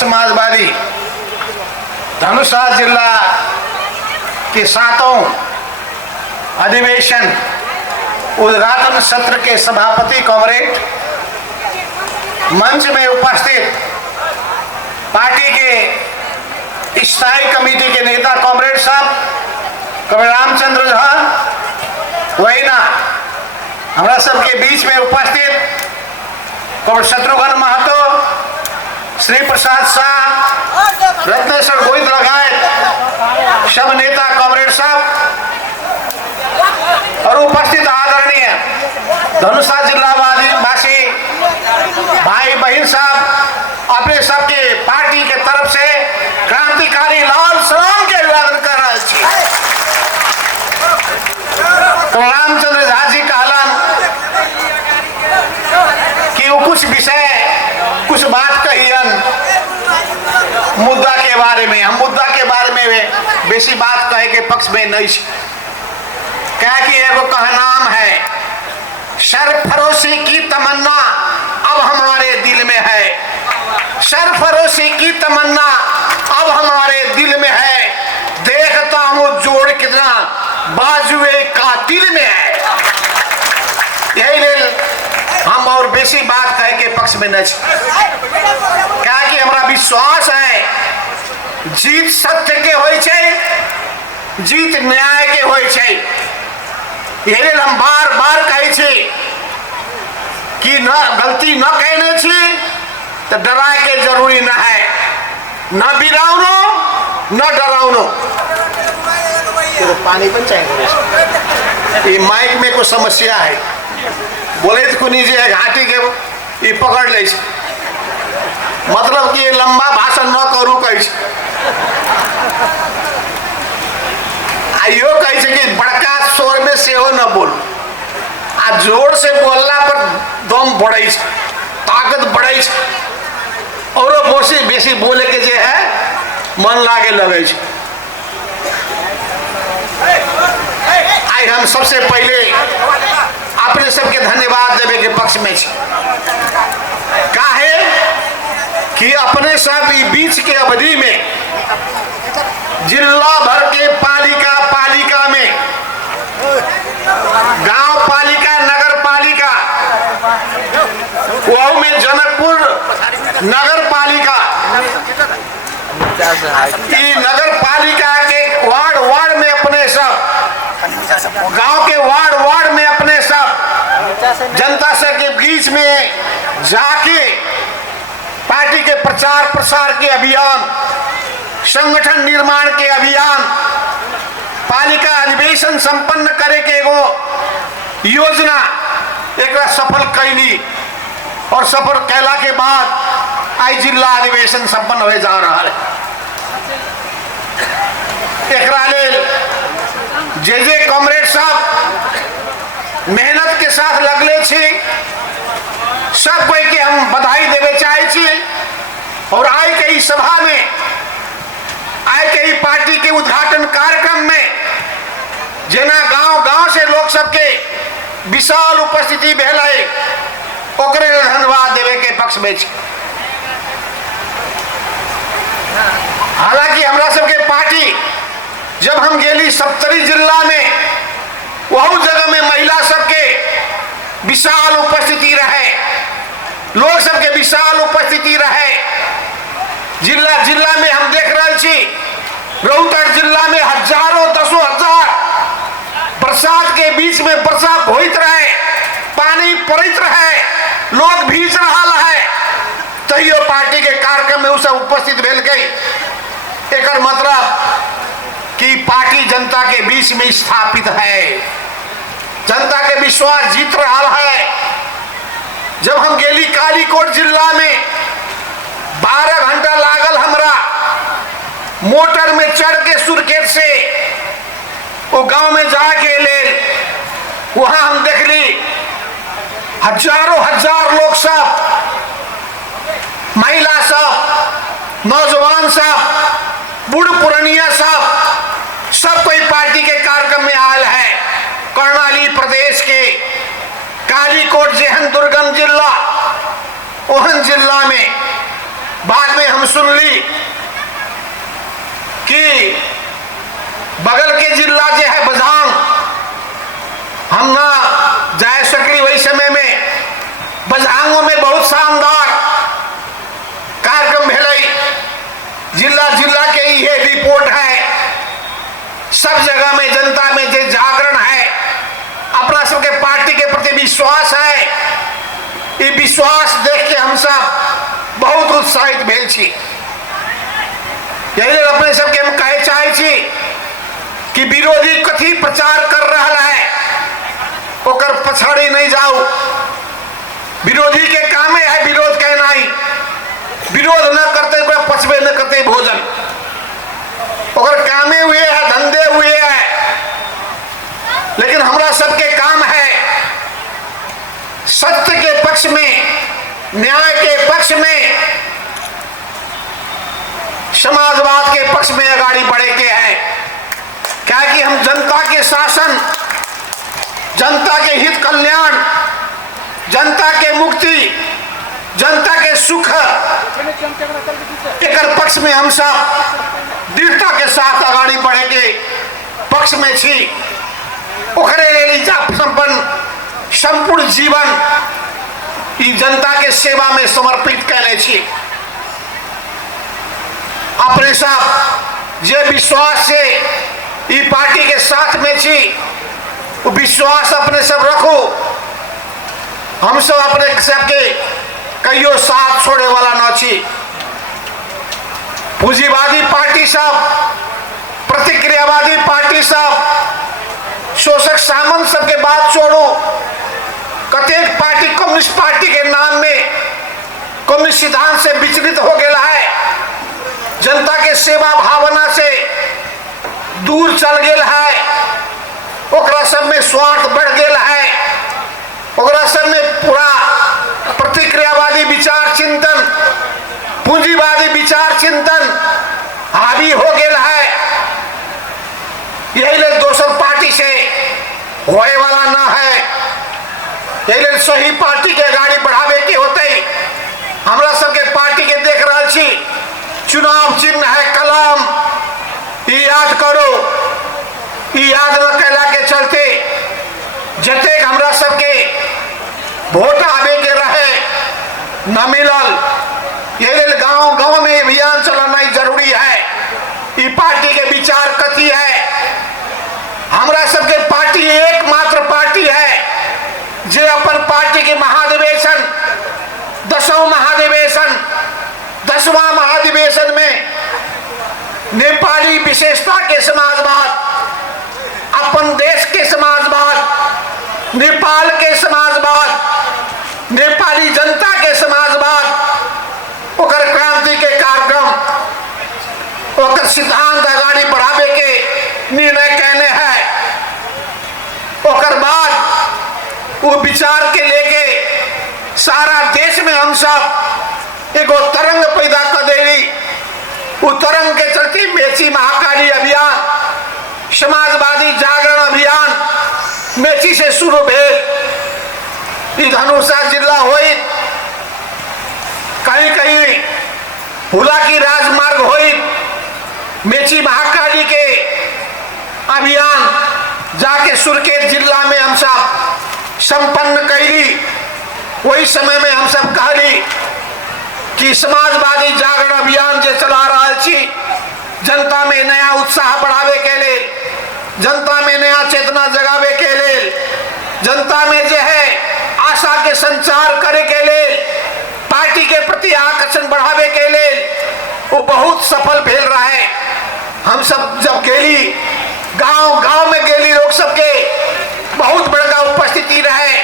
समाजवादी धनुषा जिला के 7वां अधिवेशन उद्घाटन सत्र के सभापति कॉमरेड, मंच में उपस्थित पार्टी के स्थायी कमेटी के नेता कॉमरेड साहब कॉमरेड रामचंद्र झा, वही ना हमारा सबके बीच में उपस्थित कॉमरेड शत्रुघ्न महतो, श्री प्रसाद शाह, रत्नेश्वर गोविंद लगायत सब नेता कॉमरेड साहब और उपस्थित आदरणीय धनुषा जिला वासी भाई बहन साहब, अपने सबके पार्टी के तरफ से क्रांतिकारी लाल सलाम के अभिवादन कर रहे हैं। तो रामचंद्र झा जी कहलन कि वो कुछ विषय कुछ बात कहियन मुद्दा के बारे में। हम मुद्दा के बारे में बेसी बात कहे के पक्ष में नहीं, क्या कि एगो कहनाम है, सरफरोशी की तमन्ना अब हमारे दिल में है, सरफरोशी की तमन्ना अब हमारे दिल में है, देखता हूं जोड़ कितना बाजुए कातिल में है। यही लेल हम और बेसी बात कहे के पक्ष में नहीं, क्या कि हमारा विश्वास है जीत सत्य के होय छे, जीत न्याय के होय छे। यही लेल हम बार बार कहे छे कि न गलती न कहने छी तो डराए के जरूरी न है, न बिराउनो न डराउनो। पानी पण चाहिए, ये माइक में कोई समस्या है, बोले तो कुनी जी घाटी के ये पकड़ ले, मतलब कि ये लंबा भाषण न करू कही आइयो कही कि बड़का स्वर में से हो न बोल, आ जोर से बोलना पर दम बढ़े, ताकत बढ़े, और बेसी बोले के जे है मन लागे लगे। आई हम सबसे पहले अपने सबके धन्यवाद देवे के पक्ष में काहे कि अपने सब बीच के अवधि में जिला भर के पालिका में, गांव पालिका, नगर पालिका, वह में जनकपुर नगर पालिका, नगर पालिका के वार्ड में अपने सब, गांव के वार्ड में अपने सब जनता से के बीच में जाके पार्टी के प्रचार प्रसार के अभियान, संगठन निर्माण के अभियान, पालिका अधिवेशन संपन्न करे के एगो योजना एक सफल कैली, और सफल कैला के बाद आई जिला अधिवेशन संपन्न हो जा रहा है। एकरा लेल जे कॉमरेड साहब मेहनत के साथ लगले छी, सब कोई के हम बधाई देवे चाहे छी। और आई के इस सभा में, आई के ही पार्टी के उद्घाटन कार्यक्रम में जेना गांव से लोग सबके विशाल उपस्थिति भेल है, ओकरे धन्यवाद देवे के पक्ष में। हालांकि हमरा सबके पार्टी जब हम गेली 70 जिला में, वह जगह में महिला सबके विशाल उपस्थिति रहे, लोग सबके विशाल उपस्थिति रहे। जिला में हम देख रहे छी, रोहतक जिला में हजारों, 10,000 बरसात के बीच में वर्षा होइत रहे, पानी पड़ित रहे, लोग भीज रहा है, तैयो पार्टी के कार्यक्रम में सब उपस्थित भेल गई। एकर मतलब कि पार्टी जनता के बीच में स्थापित है, जनता के विश्वास जीत रहा है। जब हम गेली कालीकोट जिला में 12 घंटा लागल हमरा मोटर में चढ़ के सुरखेत से वो गांव में जाके ले, वहां हम देखली हजार लोग सब, महिला सब, नौजवान सब, बूढ़ पुरानिया सब कोई पार्टी के कार्यक्रम में आयल है। कर्णाली प्रदेश के कालीकोट जेहन दुर्गम जिला, ओहन जिला में बाद में हम सुन ली कि बगल के जिला जो है बदाम, हम ना जाए सकली वही समय में। बदांगों में बहुत शानदार कार्यक्रम भेलई, जिला जिला के ये रिपोर्ट है। सब जगह में जनता में जो जागरण है, अपना सबके पार्टी के प्रति विश्वास है, ये विश्वास देख के हम सब बहुत उत्साहित भेल छी। यही अपने सबके हम कहे चाहे छी कि विरोधी कथी प्रचार कर रहा है ओकर पछाड़ी नहीं जाओ। विरोधी के कामे है विरोध कहना ही, विरोध न करते कोई पछबे न करते भोजन, ओकर कामे हुए है, धंधे हुए है। लेकिन हमरा सबके काम है सत्य के पक्ष में, न्याय के पक्ष में, समाजवाद के पक्ष में आगाड़ी बढ़े के है। क्या कि हम जनता के शासन, जनता के हित कल्याण, जनता के मुक्ति, जनता के सुख एक पक्ष में हम सब दृढ़ता के साथ आगाड़ी बढ़े के पक्ष में छी। ओकरे संपन्न संपूर्ण जीवन ई जनता के सेवा में समर्पित करने छी। अपने सब जे विश्वास से ई पार्टी के साथ में छी, वो विश्वास अपने सब रखो। हम सब अपने सबके कहियो साथ छोड़े वाला न छी। पूंजीवादी पार्टी सब, प्रतिक्रियावादी पार्टी सब, शोषक सामंत सबके बात छोड़ो। कतेक पार्टी कम्युनिस्ट पार्टी के नाम में कम्युनिस्ट सिद्धांत से विचलित हो गया है, जनता के सेवा भावना से दूर चल गया है, ओकरा सब में स्वार्थ बढ़ गया है, ओकरा सब में पूरा प्रतिक्रियावादी विचार चिंतन, पूंजीवादी विचार चिंतन हावी हो गया है। यही ले दोसर पार्टी से होए वाला ना है। यही ले सही पार्टी के गाड़ी बढ़ावे के होते ही हमरा सबके पार्टी के देख रहा छी। चुनाव चिन्ह है कलम, ये याद करो। ये याद न कैला के चलते जते हमरा सबके वोट आवे के रहे न मिलल। ये गांव गांव में अभियान चलाना जरूरी है। ये पार्टी के विचार कथी है? हमरा सबके पार्टी एकमात्र पार्टी है जे अपन पार्टी के महाधिवेशन, 10वां महाधिवेशन, 10वां महाधिवेशन में नेपाली विशेषता के समाजवाद, अपन देश के समाजवाद, नेपाल के समाजवाद, नेपाली जनता के समाजवाद, ओकर क्रांति के कार्यक्रम, ओकर सिद्धांत आगाड़ी बढ़ावे के निर्णय कहने हैं। ओकर बाद वो विचार के लेके सारा देश में हम सब एगो तरंग पैदा कर देली। वो तरंग के चलते मेची महाकाली अभियान, समाजवादी जागरण अभियान मेची से शुरू भेल। धनुषा जिला होई, कहीं कहीं हुला की राजमार्ग होई, मेची महाकाली के अभियान जाके सुरकेत जिला में हम सब संपन्न कैली। वही समय में हम सब कहली कि समाजवादी जागरण अभियान जो चला रहा छी, जनता में नया उत्साह बढ़ावे के लिए, जनता में नया चेतना जगावे के लिए, जनता में जो है आशा के संचार करे के लिए, पार्टी के प्रति आकर्षण बढ़ावे के लिए वो बहुत सफल भेल रहा है। हम सब जब गेली गांव गांव में गेली, लोग सबके बहुत बड़का उपस्थिति रहे,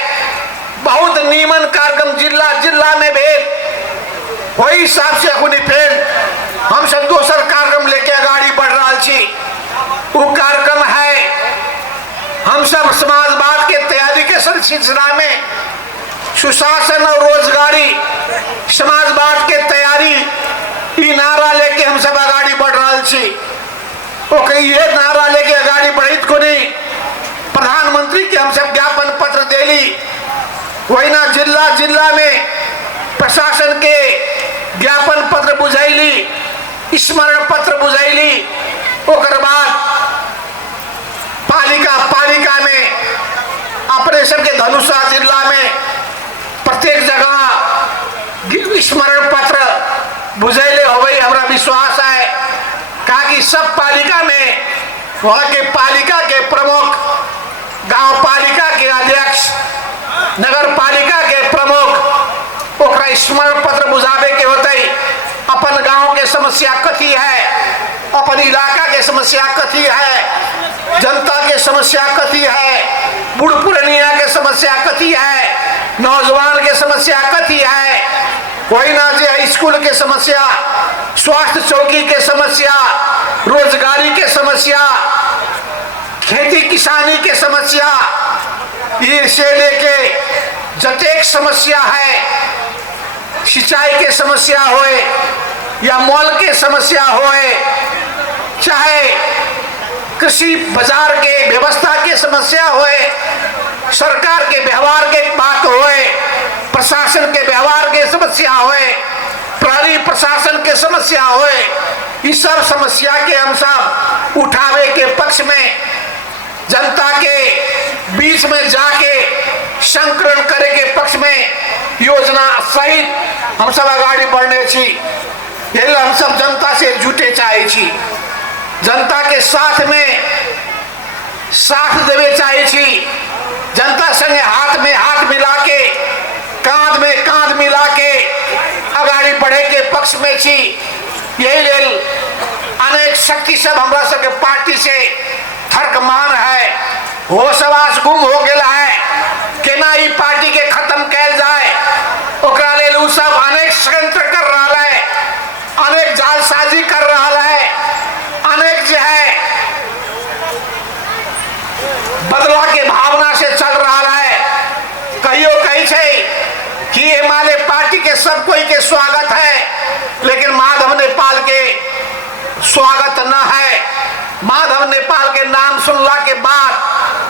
बहुत नीमन कार्यक्रम जिला जिला में भेल। वही हिसाब से अखुनी फिर हम सब दोसर कार्यक्रम लेके आगाड़ी बढ़ रहा छी। वो कार्यक्रम है हम सब समाजवाद के तैयारी के सिलसिला में सुशासन और रोजगारी, समाजवाद के तैयारी, ये नारा लेके हम सब आगाड़ी बढ़ रहा छी। ओके, ये नारा लेके आगाड़ी बढ़ित को नहीं, प्रधानमंत्री के हम सब ज्ञापन पत्र देली। वही ना जिला जिला में प्रशासन के ज्ञापन पत्र बुझैली, स्मरण पत्र बुझैली। ओकर बाद पालिका में अपने सबके धनुषा जिला में प्रत्येक जगह स्मरण पत्र बुझैले हो गई। हमारा विश्वास है कहा कि सब पालिका में वहाँ के पालिका के प्रमुख, गांव पालिका के अध्यक्ष, नगर पालिका के प्रमुख ओकरा स्मरण पत्र बुझावे के होते। अपन गांव के समस्या कथी है, अपन इलाका के समस्या कथी है, जनता के समस्या कथी है, बूढ़ पुरानिया के समस्या कथी है, नौजवान के समस्या कथी है, वही ना जे स्कूल के समस्या, स्वास्थ्य चौकी के समस्या, रोजगारी के समस्या, खेती किसानी के समस्या, ये से लेके जतेक समस्या है, सिंचाई के समस्या होए या मॉल के समस्या होए, चाहे कृषि बाजार के व्यवस्था के समस्या होए, सरकार के व्यवहार के बात होए, प्रशासन के व्यवहार के समस्या होए, प्रहरी प्रशासन के समस्या होए, इस सब समस्या के हम सब उठावे के पक्ष में, जनता के बीच में जाके संकलन करे के पक्ष में योजना सहित हम सब आगाड़ी बढ़ने छी। यही हम सब जनता से जुटे चाहे छी, जनता के साथ में साथ देवे चाहे छी, जनता संगे हाथ में हाथ मिला के, कांध में कांध मिला के आगाड़ी बढ़े के पक्ष में छी। यही लेल अनेक शक्ति सब हमरा सबके पार्टी से थर्कमान है, होशवास गुम हो गया है, केना ई पार्टी के खत्म कैल जाए, ओकरा लेल उ सब अनेक षड्यंत्र कर रहा है, अनेक जालसाजी कर रहा है, अनेक जो है बदला के भावना से चल रहा है। कहियो कही छे कि हिमालय पार्टी के सब कोई के स्वागत है, लेकिन माधव नेपाल के स्वागत न है। माधव नेपाल के नाम सुनला के बाद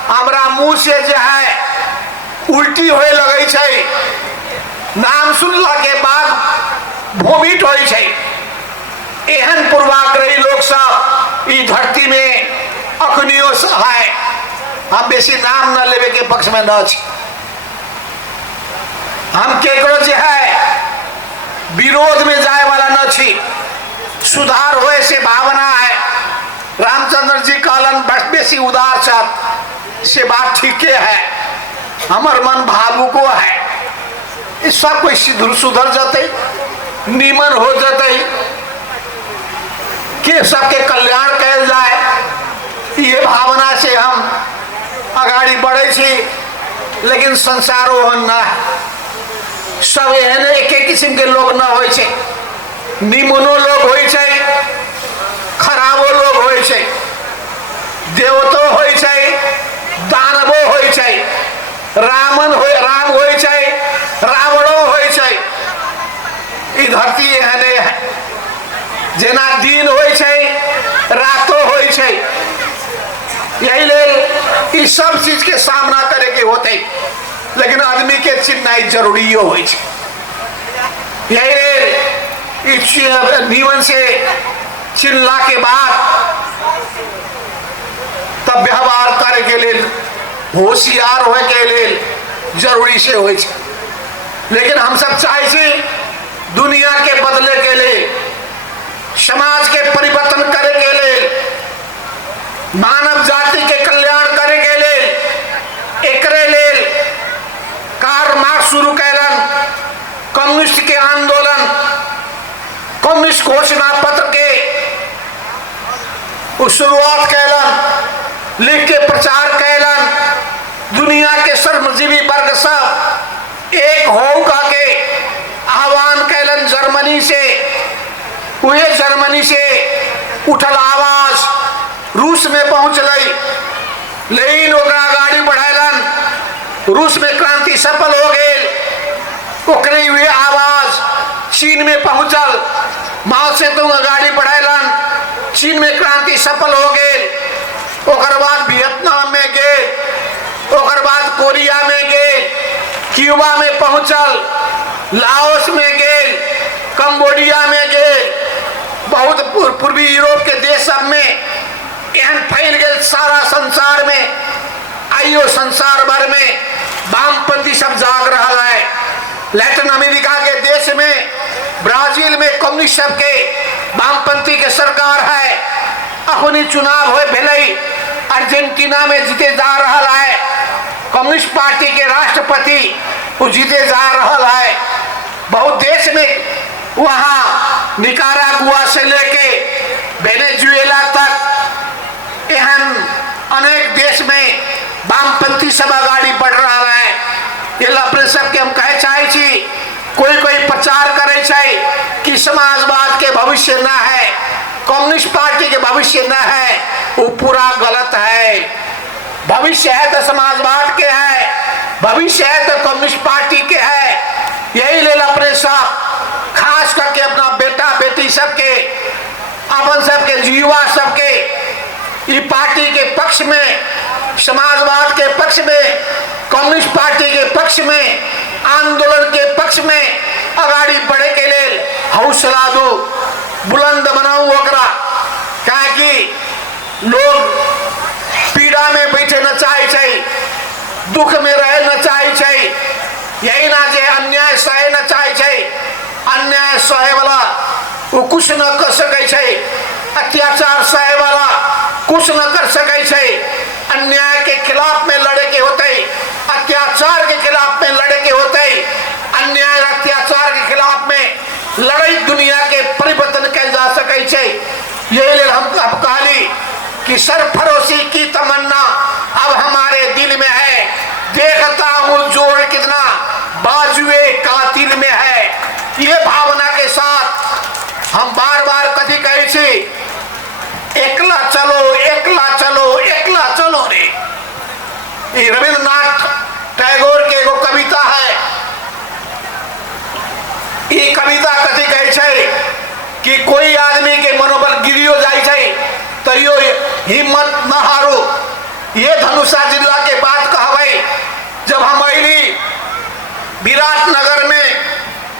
हमरा मुंह से जो है उल्टी होए लगे छे, नाम सुनला के बाद वोमिट होई छे। एहन पूर्वाग्रही लोग सब ई धरती में अखनियो है। हम बेसी नाम न लेवे के पक्ष में न छी। हम केकरो जो है विरोध में जाए वाला न छी, सुधार होए से भावना है। रामचंद्र जी कहलन बेसी उदार चाहत से बात ठीके है, हमर मन भावुको है, इस सब कोई सुधर जाते, नीमन हो जाते, के सबके कल्याण कैल जाए, ये भावना से हम आगाड़ी बढ़े छी। लेकिन संसारो न सब एहन एक किस्म के लोग न होय छे, निमनो लोग होय छे, खराबो लोग होय छे, देवतो होय छे, दानवो होय छे, राम होय छे, रावणो होय छे। ई धरती एहने है, जेना दिन होय छे, रातो होय छे। यही लेल इस सब चीज के सामना करे के होते, लेकिन आदमी के चिन्हनाई जरूरी हो। यही लेल जीवन से चिन्हला के बाद तब व्यवहार करे के लेल होशियार होए के लेल जरूरी से हो। लेकिन हम सब चाहे छी दुनिया के बदले के लिए, समाज के परिवर्तन करे के लिए, मानव जाति के कल्याण करे के लिए, एकरे लेल कार्ल मार्क्स शुरू कैलन, कम्युनिस्ट के आंदोलन, कम्युनिस्ट घोषणा पत्र के शुरुआत कैलन, लिख के प्रचार कैलन। दुनिया के श्रमजीवी वर्ग सब एक हो के आह्वान कैलन जर्मनी से। वही जर्मनी से उठल आवाज रूस में पहुंचल, लेकिन ओकरा गाड़ी बढ़ायलन, रूस में क्रांति सफल हो गई। ओकरे हुए आवाज चीन में पहुंचल, माओ सेतुंग गाड़ी बढ़ायलन, चीन में क्रांति सफल हो गई। ओकर बाद वियतनाम में गए, ओकर बाद कोरिया में गए, क्यूबा में पहुंचल, लाओस में गए, कंबोडिया में गए, बहुत पूर्वी यूरोप के देश सब में एहन फैल गए सारा संसार में। आइयो संसार भर में वामपंथी सब जाग रहा है। लैटिन अमेरिका के देश में, ब्राजील में कम्युनिस्ट सब के वामपंथी के सरकार है। अखनी चुनाव हो भेलई, अर्जेंटीना में जीते जा रहा है, कम्युनिस्ट पार्टी के राष्ट्रपति वो जीते जा रहा है। बहुत देश में, वहां निकारागुआ से लेके वेनेजुएला तक एहन अनेक देश में वामपंथी सब आगाड़ी बढ़ रहा है। ये अपने सबके हम कहे चाहे छी, कोई कोई प्रचार करे चाहे कि समाजवाद के भविष्य न है, कम्युनिस्ट पार्टी के भविष्य न है, वो पूरा गलत है। भविष्य है तो समाजवाद के है, भविष्य है तो कम्युनिस्ट पार्टी के है। यही ले अपने सब, खास करके अपना बेटा बेटी सबके, अपन सबके युवा सबके ये पार्टी के पक्ष में, समाजवाद के पक्ष में, कम्युनिस्ट पार्टी के पक्ष में, आंदोलन के पक्ष में आगाड़ी बढ़े के लिए हौसला दो, बुलंद बनाओ ओकरा। कि लोग पीड़ा में बैठे न चाहे, दुख में रहे न चाहे, यही ना जे अन्याय सहे न चाहे, अन्याय सहे वाला वो कुछ न कर सके, अत्याचार सहे वाला कुछ न कर सके। अन्याय के खिलाफ में लड़े के होते, अत्याचार के खिलाफ में लड़े के होते, अन्याय अत्याचार के खिलाफ में लड़ाई दुनिया के परिवर्तन किया जा सके। यही हम कहली कि सरफरोशी की तमन्ना अब हमारे दिल में है, देखता हूँ जोर कितना बाजुए कातिल में है। ये भावना के साथ हम बार बार कथी कहे छी, एकला चलो एकला चलो एकला चलो रे। ये रविंद्रनाथ टैगोर के एगो कविता है। ये कविता कथी कहे छै कि कोई आदमी के मनोबल गिरियो जाए तैयो हिम्मत न हारो। ये धनुषा जिला के बात कहबै, जब हम अली विराटनगर में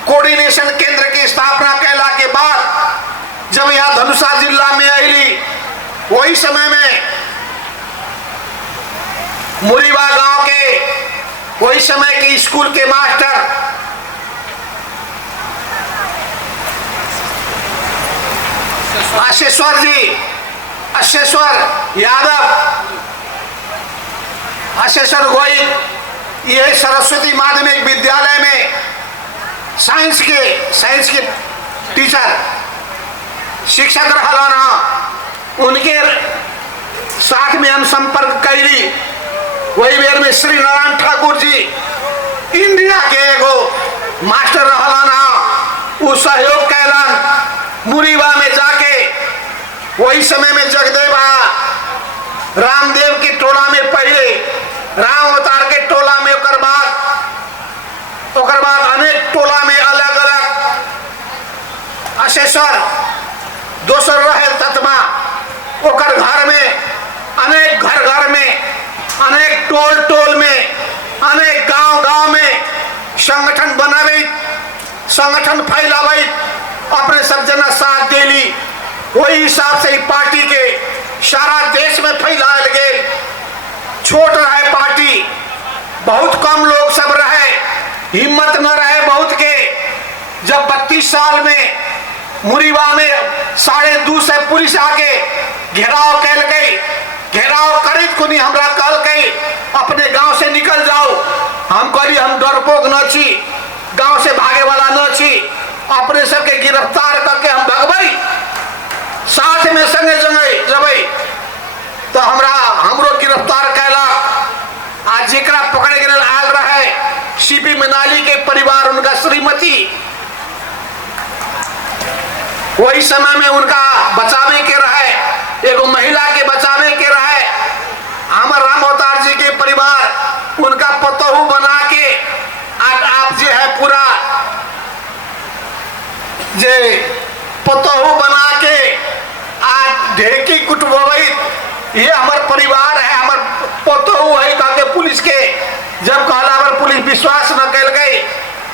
कोऑर्डिनेशन केंद्र की स्थापना कैला के बाद जब यहाँ धनुषा जिला में अली, वही समय में मुरीबा गांव के वही समय के स्कूल के मास्टर अशेश्वर जी, अशेश्वर यादव, अशेश्वर गोई, ये सरस्वती माध्यमिक विद्यालय में साइंस के टीचर शिक्षक रहा ना, उनके साथ में हम संपर्क कैली। वही बेर में श्री नारायण ठाकुर जी इंडिया के एगो मास्टर रहा ना, वो सहयोग कैलन मुरीबा में जाके। वही समय में जगदेव रामदेव की टोला में पहले, राम अवतार के टोला में, ओकर बाद अनेक टोला में अलग अलग अशेश्वर दोसर रहे तत्मा, ओकर घर में, अनेक घर में, अनेक टोल में, अनेक गांव में संगठन बनावे, संगठन फैलावे, अपने सब जना साथ देली। वही हिसाब से पार्टी के सारा देश में फैलाल गए। छोट रहे पार्टी, बहुत कम लोग सब रहे, हिम्मत न रहे बहुत के। जब 32 साल में मुरीबा में 2.5 से पुलिस आके घेराव कैल गई, घेराव करी खुनी हमरा कल गई अपने गांव से निकल जाओ। हम कहली हम डरपोक न छी, गांव से भागे वाला न छी, अपने सबके गिरफ्तार करके हम भगबई, साथ में संगे जबै। तो हमरो गिरफ्तार कैलक। आज जेकरा पकड़े के आयल रहे सीपी मनाली के परिवार, उनका श्रीमती, वही समय में उनका बचावे के रहे, एगो महिला के बचावे के रहे। हमार राम अवतार जी के परिवार उनका पतोहू बना के आप जे है पूरा जे पतोहू बना के आज ढेकी कुटबई, ये हमार परिवार है, हमार पतोहू है कहके पुलिस के जब कहला पुलिस विश्वास न कैल गई,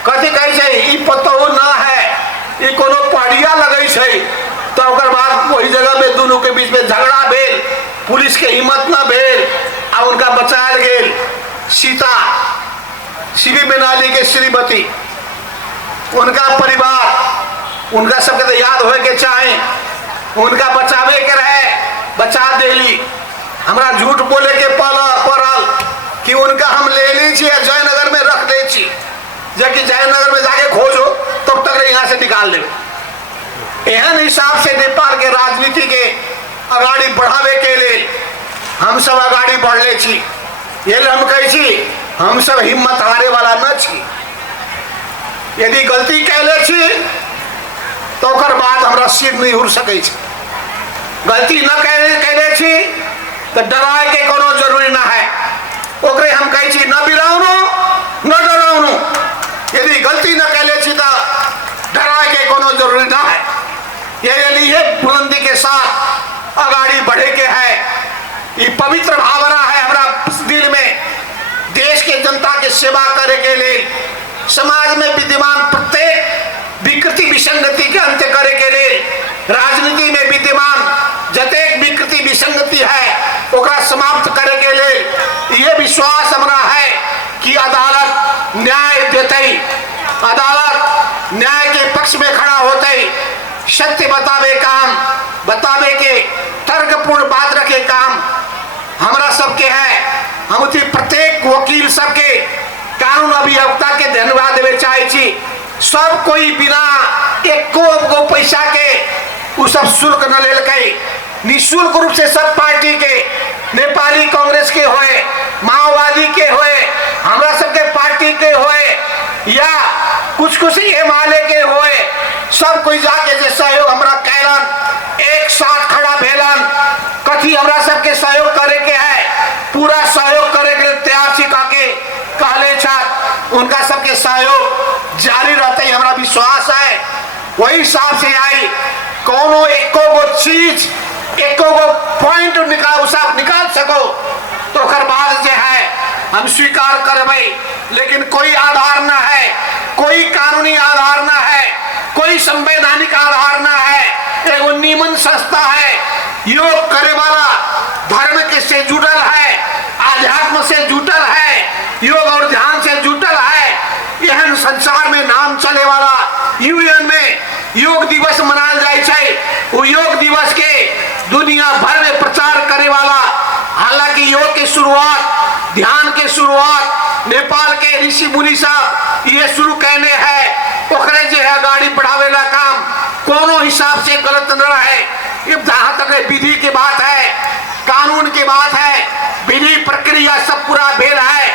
कथी कहे ई पतोहू न है, ई गोलियां लगे छे तो ओकर बाद वही जगह में दोनों के बीच में झगड़ा भेल, पुलिस के हिम्मत न भेल आ उनका बचायल गेल। सीता शिवी मनाली के श्रीमती, उनका परिवार, उनका सबके तो याद होए के चाहे, उनका बचावे के रहे, बचा देली। हमरा झूठ बोले के पड़ल कि उनका हम ले ली छी जयनगर में रख दे छी, जबकि जयनगर में जाके खोजो तब तक यहाँ से निकाल ले। एहन हिसाब से नेपाल के राजनीति के आगाड़ी बढ़ावे के लिए हम सब आगाड़ी बढ़ले छी। ये हम कहे छी हम सब हिम्मत हारे वाला न छी। यदि गलती कैले छी तो ओकर बाद हमरा सिर नहीं उड़ सके छी। गलती न कैले छी तो डराए के कोनो जरूरी ना है। ओकरे हम कहे छी न बिराउनो न डराउनो। यदि गलती न कैले छी तो डराए के कोनो जरूरी ना है। ये लिए बुलंदी के साथ आगाड़ी बढ़े के है। ये पवित्र भावना है हमारा दिल में, देश के जनता के सेवा करे के लिए, समाज में विद्यमान प्रत्येक विकृति विसंगति के अंत्य करे के लिए, राजनीति में विद्यमान जतेक विकृति विसंगति है ओकरा समाप्त करे के लिए ये विश्वास हमारा है कि अदालत न्याय देते, अदालत न्याय के पक्ष में खड़ा होते, सत्य बतावे के तर्कपूर्ण बात रखे काम हमरा सबके है। हम प्रत्येक वकील सबके, कानून अभियोक्ता के धन्यवाद देवे चाहे छी। सब कोई बिना एको पैसा के उ सब शुल्क न लेल के, निःशुल्क रूप से सब पार्टी के, नेपाली कांग्रेस के होए, माओवादी के होए, हमरा सबके पार्टी के होए या कुछ हिमालय के होए, सब कोई जाके जे सहयोग हमरा कैलन, एक साथ खड़ा भेलन। कथी हमरा सबके सहयोग करे के है, पूरा सहयोग करे के तैयार छी के कहले छात्र। उनका सबके सहयोग जारी रहते हमरा विश्वास है। वही हिसाब से आई कोनो एको गो चीज, एको गो पॉइंट निकाल सको तो ओकर बाद जे है हम स्वीकार करबे। लेकिन कोई आधार ना है, कोई कानूनी आधार ना है, कोई संवैधानिक आधार ना है। एगो निमन संस्था है, योग करे वाला, धर्म के से जुड़ल है, आध्यात्म से जुटल है, योग और ध्यान से जुटल है। यह संसार में नाम चले वाला यूएन में योग दिवस मनाल जाए छे। वो योग दिवस के दुनिया भर में प्रचार करे वाला, हालांकि योग की शुरुआत, ध्यान के शुरुआत नेपाल के ऋषि मुनि साहब ये शुरू कहने हैं। ओकरे जे है गाड़ी बढ़ावे ला काम कोनो हिसाब से गलत न रहे। जहां तक विधि की बात है, कानून की बात है, विधि प्रक्रिया सब पूरा भेल है।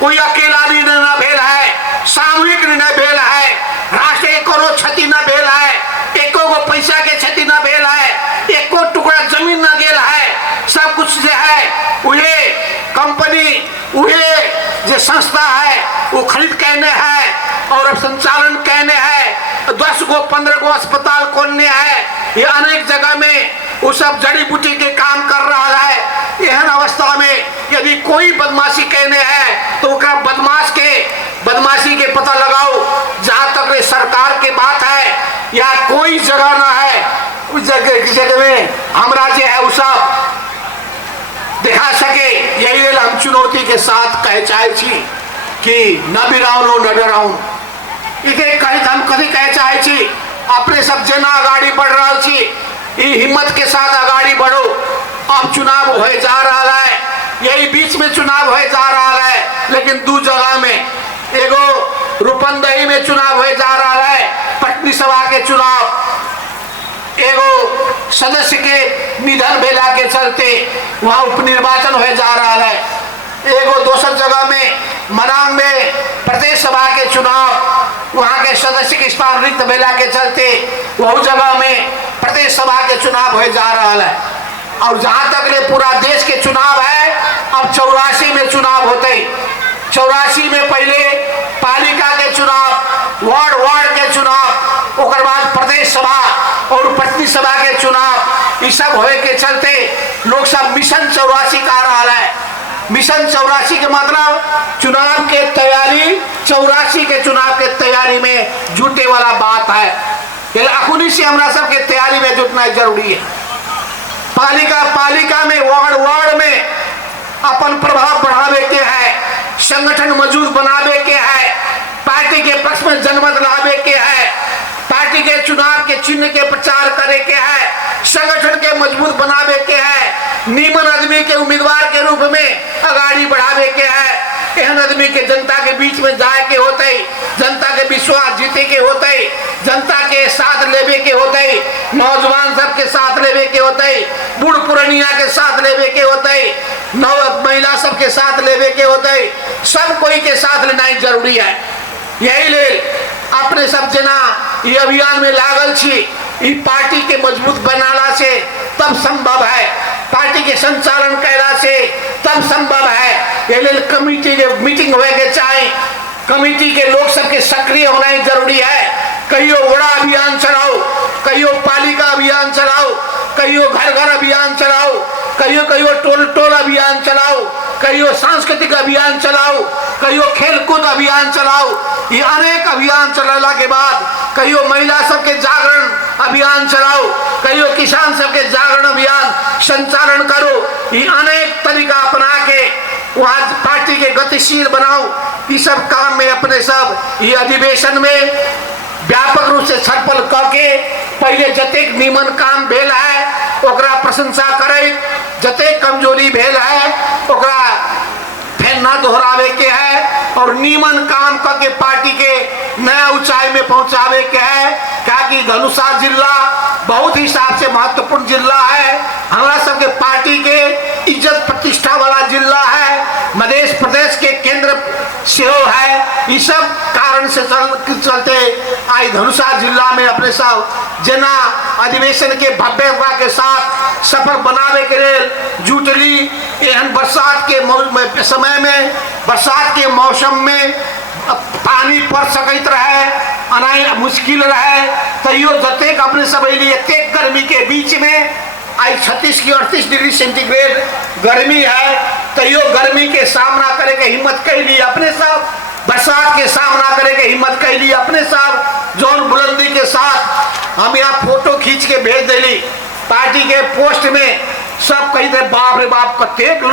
कोई अकेला निर्णय न भेल है, सामूहिक निर्णय भेल है, राष्ट्र के कोनो क्षति न भेल है, एको गो पैसा के क्षति न भेल है, एको टुकड़ा जमीन न गेल है। सब कुछ जो है उहे कंपनी, उहे जो संस्था है वो खरीद कहने है और अब संचालन कहने है। 10 गो 15 गो अस्पताल खोलने है। ये अनेक जगह में वो सब जड़ी बूटी के काम कर रहा है। एहन अवस्था में यदि कोई बदमाशी कहने है तो बदमाशी के पता लगाओ। जहां तक सरकार के बात है या कोई जगह ना है, उस जगह में हमरा जे है वो सब दिखा सके। यही हम चुनौती के साथ कह चाहे छी कि न बिराउनो न डराउनो। इके हम कथी कह चाहे छी, अपने सब जना आगाड़ी बढ़ रहा छी, हिम्मत के साथ आगाड़ी बढ़ो। अब चुनाव होए जा रहा है, यही बीच में चुनाव होए जा रहा है, लेकिन 2 जगह में, एगो रूपंदेही में चुनाव होए जा रहा है, पटनी सभा के चुनाव, एगो सदस्य के निधन भेला के चलते वहां उपनिर्वाचन होए जा रहा है, एगो दोसर जगह में मनांग में प्रदेश सभा के चुनाव, वहां के सदस्य के स्थान रिक्त भेला के चलते वह जगह में प्रदेश सभा के चुनाव हो जा रहा है। और जहां तक ले पूरा देश के चुनाव है, अब 84 में चुनाव होते। 84 में पहले पालिका के चुनाव, वार्ड के चुनाव, ओकर बाद प्रदेश सभा और पटनी सभा के चुनाव, ये सब होए के चलते लोग सब मिशन 84 का रहा है। मिशन 84 के मतलब चुनाव के तैयारी, 84 के चुनाव के तैयारी में जुटे वाला बात है। अखुनी से हमरा सबके तैयारी में जुटना जरूरी है। पालिका में वार्ड में अपन प्रभाव बढ़ावे के है, संगठन मजबूत बनावे के है, पार्टी के पक्ष में जनमत लावे के है, पार्टी के चुनाव के चिन्ह के प्रचार करे के है, संगठन के मजबूत बनावे के है, नीमन आदमी के उम्मीदवार के रूप में आगाड़ी बढ़ावे के है, एहन आदमी के जनता के बीच में जाए के होते, जनता के विश्वास जीते के होते, जनता के साथ लेवे के होते, नौजवान सब के साथ लेवे के होते, बूढ़ पुरानिया के साथ लेवे के होते, नव महिला सब के साथ लेवे के होते, सब कोई के साथ लेना ही जरूरी है। यही ले अपने सब जना ये अभियान में लागल छी। ई पार्टी के मजबूत बनाला से तब संभव है, पार्टी के संचालन कैला से तब संभव है। ये ले कमेटी के मीटिंग होए के चाहे, कमेटी के लोग सबके सक्रिय होना ही जरूरी है। कहियो बड़ा अभियान चलाओ, कहियो पालिका अभियान चलाओ, कहियो घर अभियान चलाओ, कहियो टोल अभियान चलाओ, कहियो सांस्कृतिक अभियान चलाओ, कहियो खेलकूद अभियान चलाओ। ये अनेक अभियान चलाला के बाद कहियो महिला सबके जागरण अभियान चलाओ, कहियो किसान सबके जागरण अभियान संचालन करो। ये अनेक तरीका अपना के वहाँ पार्टी के गतिशील बनाओ। ये सब काम में अपने सब ये अधिवेशन में व्यापक रूप से छलफल करके पहले जतेक नीमन काम भेल है ओकरा प्रशंसा करे, जतेक कमजोरी भेल है ओकरा फिर न दोहरावे के है और नीमन काम करके पार्टी के नया ऊंचाई में पहुंचावे के है। क्योंकि धनुषा जिला बहुत हिसाब से महत्वपूर्ण जिला है, हमारा सबके पार्टी के इज्जत प्रतिष्ठा वाला जिला है, मध्य प्रदेश के केंद्र से है। इस सब कारण से चलते आज धनुषा जिला में अपने सब जना अधिवेशन के भव्यता के साथ सफल बनावे के लिए जुटली। एहन बरसात के समय में, बरसात के मौसम में पानी पड़ सकते रहे, अनाई मुश्किल रहे, तैयो जतेक अपने सब एतेक गर्मी के बीच में आज 36 की 38 डिग्री सेंटीग्रेड गर्मी है, तैयो गर्मी के सामना करे के हिम्मत कैली अपने सब, बरसात के सामना करे के हिम्मत कैली अपने सब। जौन बुलंदी के साथ हम यहाँ फोटो खींच के भेज दिली पार्टी के पोस्ट में, सब कही बाप रे बाप कतेक लोग